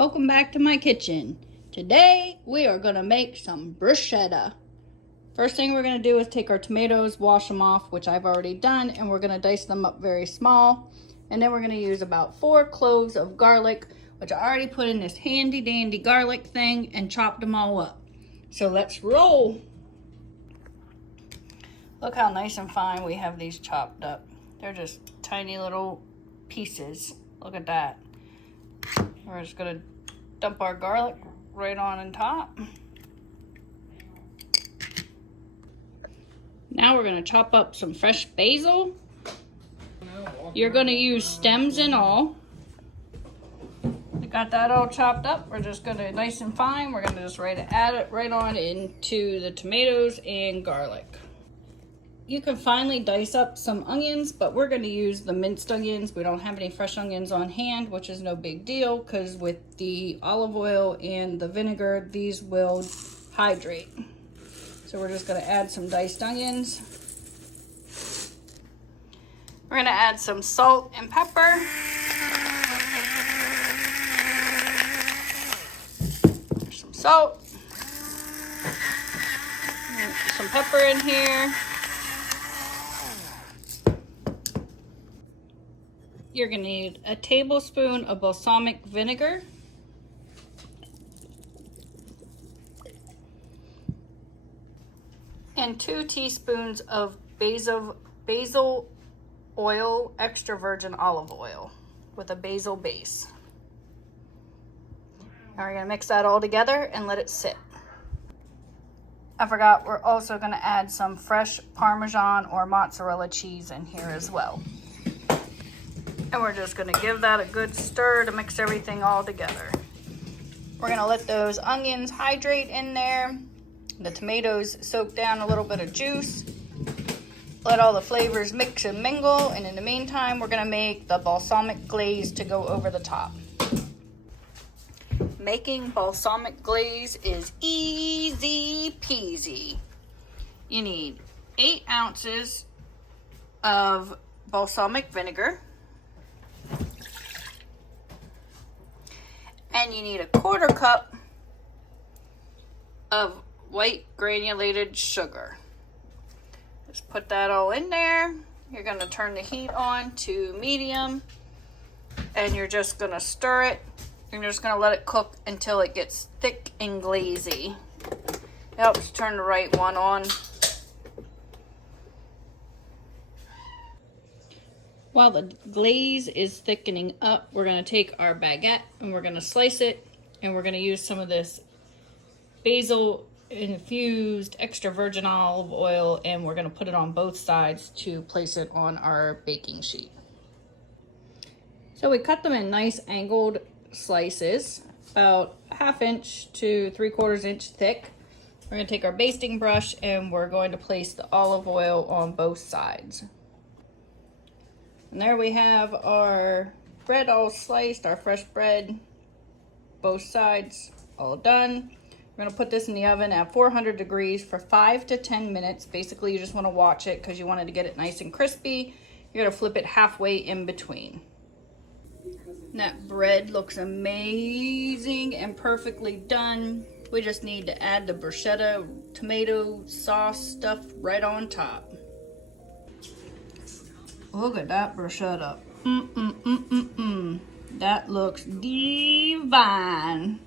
Welcome back to my kitchen. Today we are going to make some bruschetta. First thing we're going to do is take our tomatoes, wash them off, which I've already done, and we're going to dice them up very small. And then we're going to use about 4 cloves of garlic, which I already put in this handy dandy garlic thing and chopped them all up. So let's roll. Look how nice and fine we have these chopped up. They're just tiny little pieces. Look at that. We're just gonna dump our garlic right on top. Now we're gonna chop up some fresh basil. You're gonna use stems and all. We got that all chopped up. We're just gonna, nice and fine, we're gonna just add it right on into the tomatoes and garlic. You can finally dice up some onions, but we're going to use the minced onions. We don't have any fresh onions on hand, which is no big deal because with the olive oil and the vinegar, these will hydrate. So we're just going to add some diced onions. We're going to add some salt and pepper. There's some salt. Some pepper in here. You're going to need a tablespoon of balsamic vinegar, and 2 teaspoons of basil oil, extra virgin olive oil with a basil base. Now we're going to mix that all together and let it sit. I forgot, we're also going to add some fresh Parmesan or mozzarella cheese in here as well. And we're just gonna give that a good stir to mix everything all together. We're gonna let those onions hydrate in there. The tomatoes soak down a little bit of juice. Let all the flavors mix and mingle. And in the meantime, we're gonna make the balsamic glaze to go over the top. Making balsamic glaze is easy peasy. You need 8 ounces of balsamic vinegar. And you need a 1/4 cup of white granulated sugar. Just put that all in there. You're going to turn the heat on to medium. And you're just going to stir it. You're just going to let it cook until it gets thick and glazy. It helps turn the right one on. While the glaze is thickening up, we're going to take our baguette and we're going to slice it, and we're going to use some of this basil infused extra virgin olive oil, and we're going to put it on both sides to place it on our baking sheet. So we cut them in nice angled slices, about 1/2 inch to 3/4 inch thick. We're going to take our basting brush and we're going to place the olive oil on both sides. And there we have our bread all sliced, our fresh bread, both sides all done. We're gonna put this in the oven at 400 degrees for 5 to 10 minutes. Basically, you just wanna watch it because you wanted to get it nice and crispy. You're gonna flip it halfway in between. And that bread looks amazing and perfectly done. We just need to add the bruschetta tomato sauce stuff right on top. Look at that bruschetta. That looks divine.